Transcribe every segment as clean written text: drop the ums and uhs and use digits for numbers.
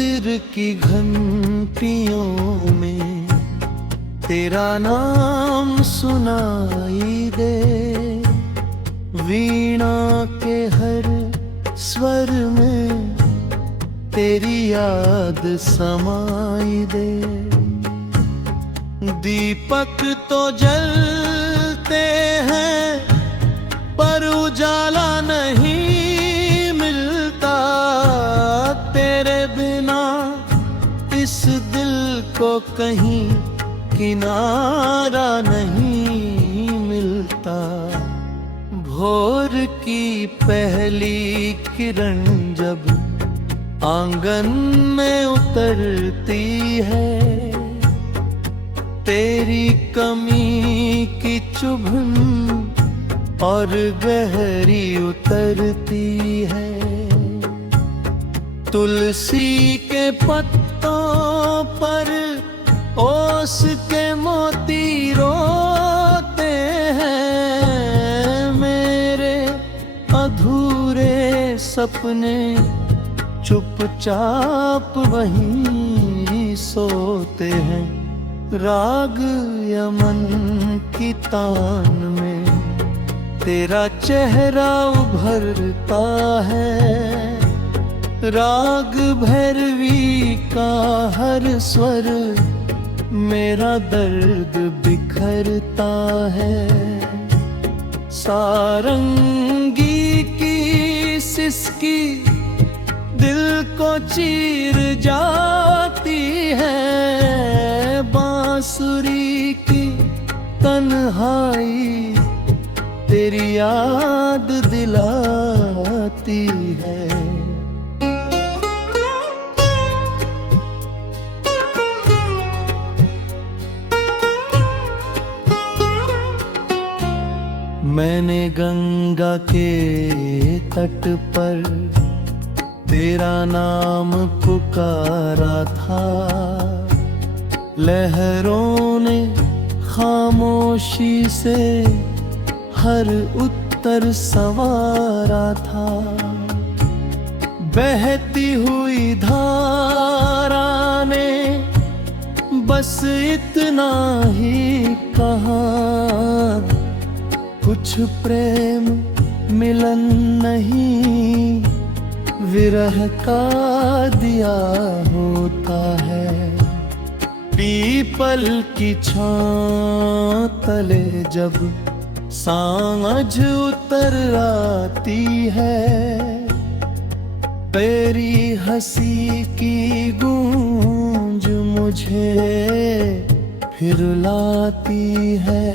मंदिर की घंटियों में तेरा नाम सुनाई दे, वीणा के हर स्वर में तेरी याद समाई दे। दीपक तो जलते हैं पर उजाला नहीं मिलता, तेरे बिना इस दिल को कहीं किनारा नहीं मिलता। भोर की पहली किरण जब आंगन में उतरती है, तेरी कमी की चुभन और गहरी उतरती है। तुलसी के पत्तों पर ओस के मोती रोते हैं, मेरे अधूरे सपने चुपचाप वहीं सोते हैं। राग यमन की तान में तेरा चेहरा उभरता है, राग भैरवी का हर स्वर मेरा दर्द बिखरता है। सारंगी की सिसकी दिल को चीर जाती है, बांसुरी की तन्हाई तेरी याद दिलाती है। मैंने गंगा के तट पर तेरा नाम पुकारा था, लहरों ने खामोशी से हर उत्तर संवारा था। बहती हुई धारा ने बस इतना ही कहा, कुछ प्रेम मिलन नहीं विरह का दिया होता है। पीपल की छां तले जब सांझ उतर आती है, तेरी हंसी की गूंज मुझे फिर लाती है।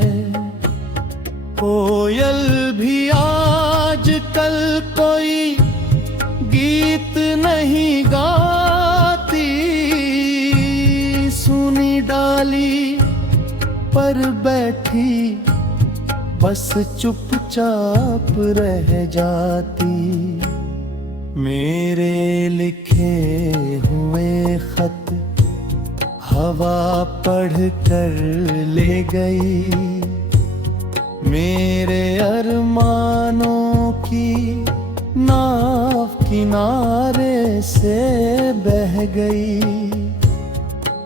कोयल भी आज कल कोई गीत नहीं गाती, सुनी डाली पर बैठी बस चुपचाप रह जाती। मेरे लिखे हुए खत हवा पढ़ कर ले गई, मेरे अरमानों की नाव किनारे से बह गई।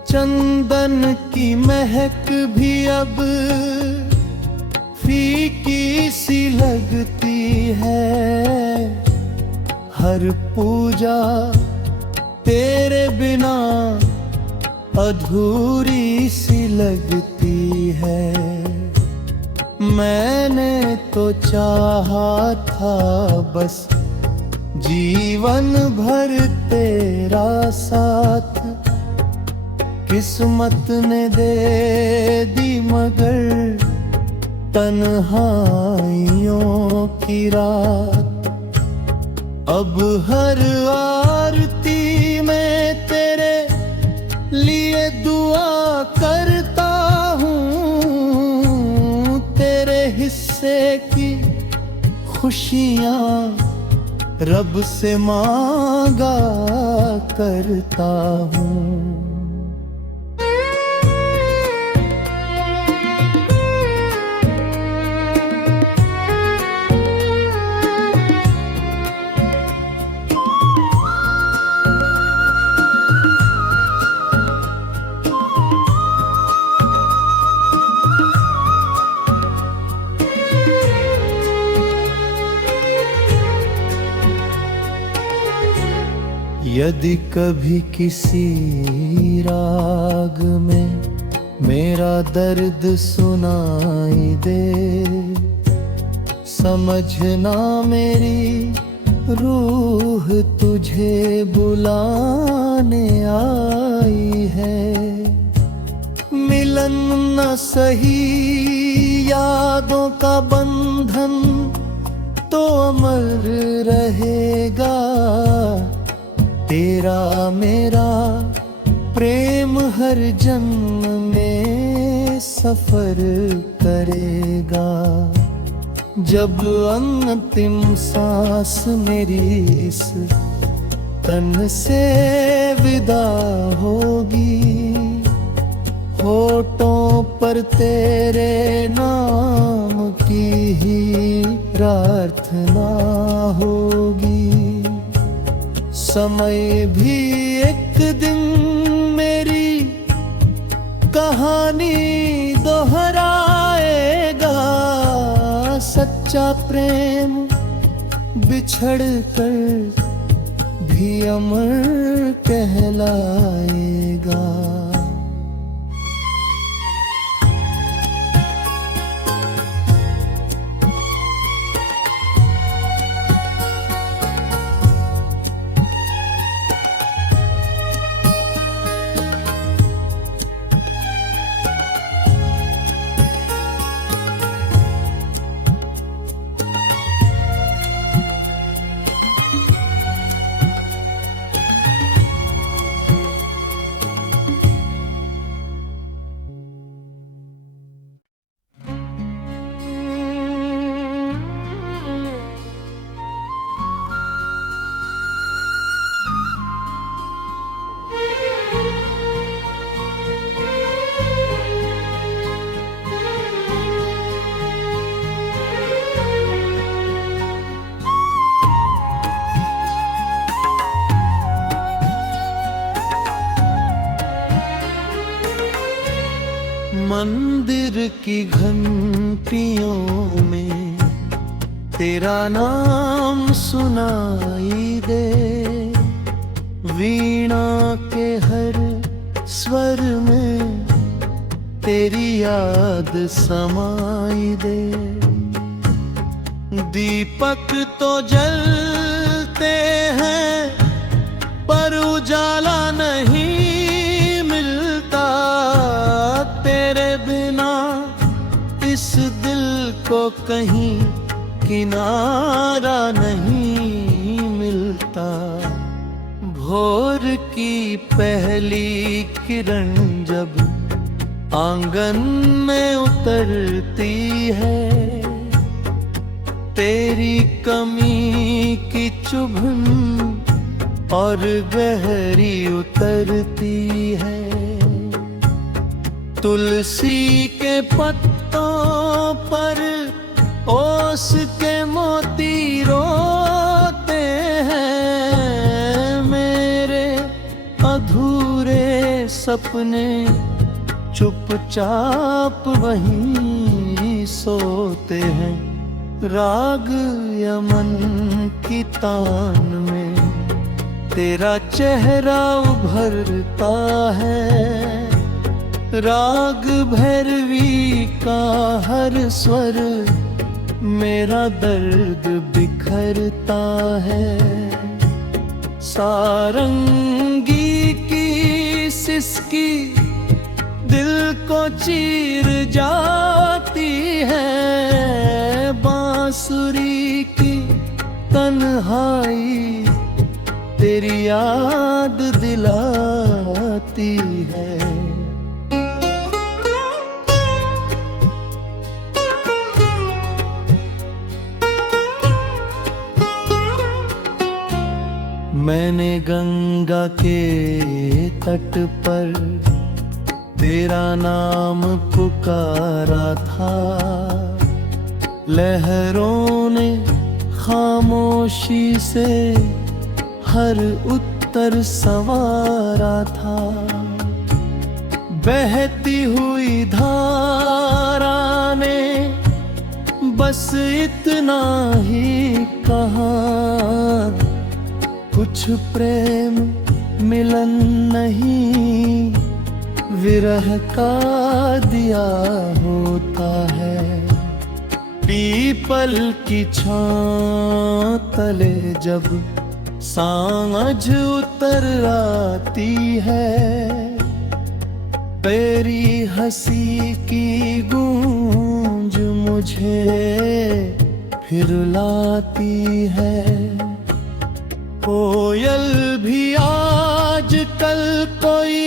चंदन की महक भी अब फीकी सी लगती है, हर पूजा तेरे बिना अधूरी सी लगती है। मैंने तो चाहा था बस जीवन भर तेरा साथ, किस्मत ने दे दी मगर तन्हाइयों की रात। अब हर आरती में तेरे लिए दुआ करता हूँ, तेरे हिस्से की खुशियाँ रब से मांगा करता हूँ। यदि कभी किसी राग में मेरा दर्द सुनाई दे, समझना मेरी रूह तुझे बुलाने आई है। मिलन न सही यादों का बंधन तो अमर रहेगा, तेरा मेरा प्रेम हर जन्म में सफर करेगा। जब अंतिम सांस मेरी इस तन से विदा होगी, होठों पर तेरे नाम की ही प्रार्थना होगी। समय भी एक दिन मेरी कहानी दोहराएगा। सच्चा प्रेम बिछड़ कर भी अमर कहलाएगा। मंदिर की घंटियों में तेरा नाम सुनाई दे, वीणा के हर स्वर में तेरी याद समाई दे। दीपक तो जलते हैं पर उजाला नहीं मिलता, तेरे बिना इस दिल को कहीं किनारा नहीं मिलता। भोर की पहली किरण जब आंगन में उतरती है, तेरी कमी की चुभन और गहरी उतरती है। तुलसी के पत्तों पर ओस के मोती रोते हैं, मेरे अधूरे सपने चुपचाप वहीं सोते हैं। राग यमन की तान में तेरा चेहरा उभरता है, राग भैरवी का हर स्वर मेरा दर्द बिखरता है। सारंगी की सिसकी दिल को चीर जाती है, बांसुरी की तन्हाई तेरी याद दिलाती है। मैंने गंगा के तट पर तेरा नाम पुकारा था, लहरों ने खामोशी से हर उत्तर संवारा था। बहती हुई धारा ने बस इतना ही कहा, कुछ प्रेम मिलन नहीं विरह का दिया होता है। पीपल की छां तले जब सांझ उतर आती है, तेरी हंसी की गूंज मुझे फिर लाती है। कोयल भी आज कल कोई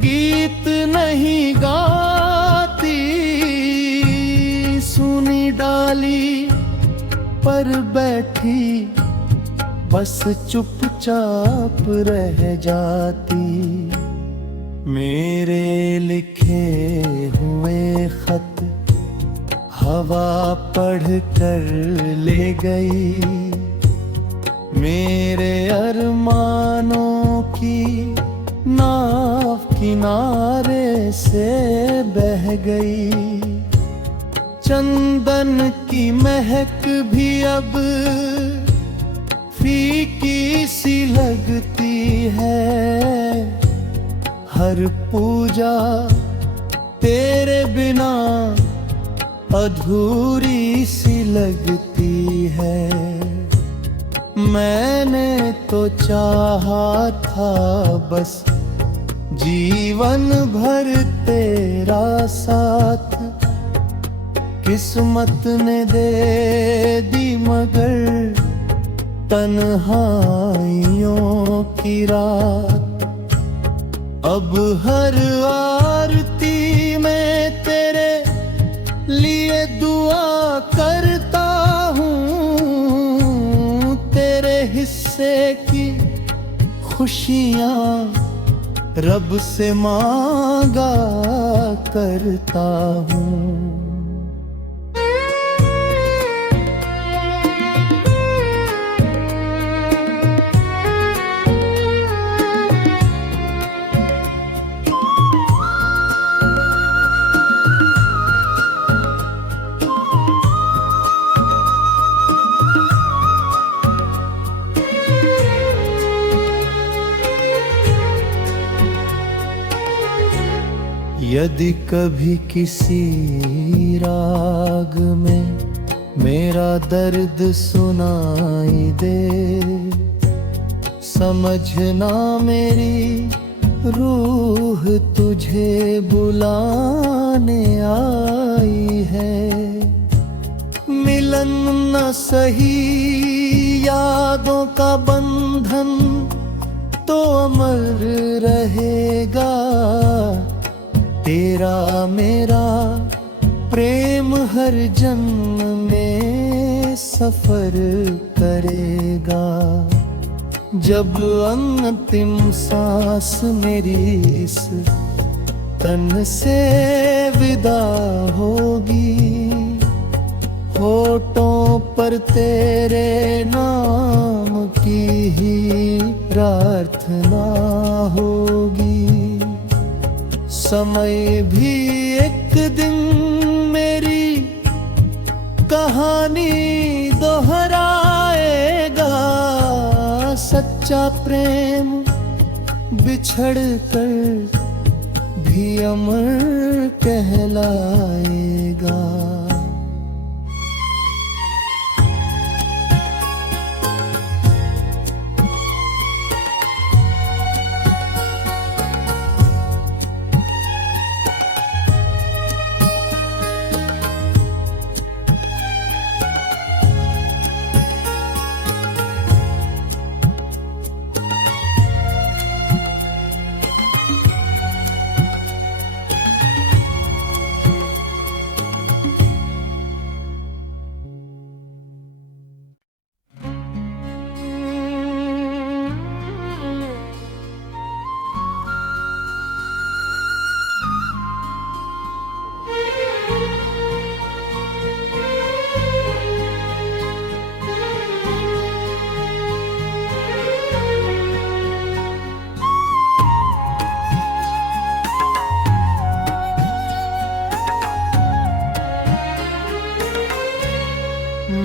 गीत नहीं गाती, सुनी डाली पर बैठी बस चुपचाप रह जाती। मेरे लिखे हुए खत हवा पढ़ कर ले गई, मेरे अरमानों की नाव किनारे से बह गई। चंदन की महक भी अब फीकी सी लगती है, हर पूजा तेरे बिना अधूरी सी लगती है। मैंने तो चाहा था बस जीवन भर तेरा साथ, किस्मत ने दे दी मगर तन्हाइयों की रात। अब हर आरती में तेरे लिए दुआ करता हूँ, तेरे हिस्से की खुशियाँ रब से मांगा करता हूँ। यदि कभी किसी राग में मेरा दर्द सुनाई दे, समझना मेरी रूह तुझे बुलाने आई है। मिलन न सही यादों का बंधन तो अमर रहेगा, तेरा मेरा प्रेम हर जन्म में सफर करेगा। जब अंतिम सांस मेरी इस तन से विदा होगी, होठों पर तेरे नाम की ही प्रार्थना होगी। समय भी एक दिन मेरी कहानी दोहराएगा, सच्चा प्रेम बिछड़ कर भी अमर कहलाएगा।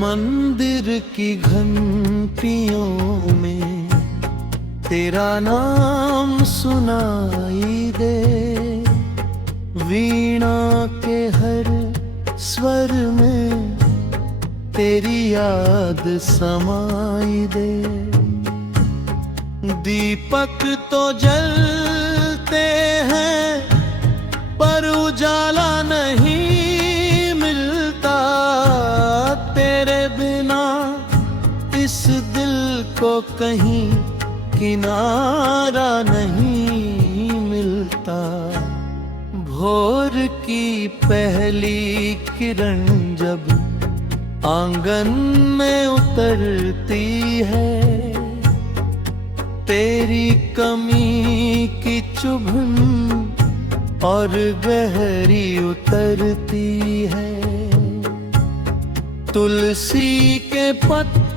मंदिर की घंटियों में तेरा नाम सुनाई दे, वीणा के हर स्वर में तेरी याद समाई दे। दीपक तो जलते हैं पर उजाला नहीं मिलता, तेरे बिना इस दिल को कहीं किनारा नहीं मिलता। भोर की पहली किरण जब आंगन में उतरती है, तेरी कमी की चुभन और गहरी उतरती है। तुलसी के पत्ते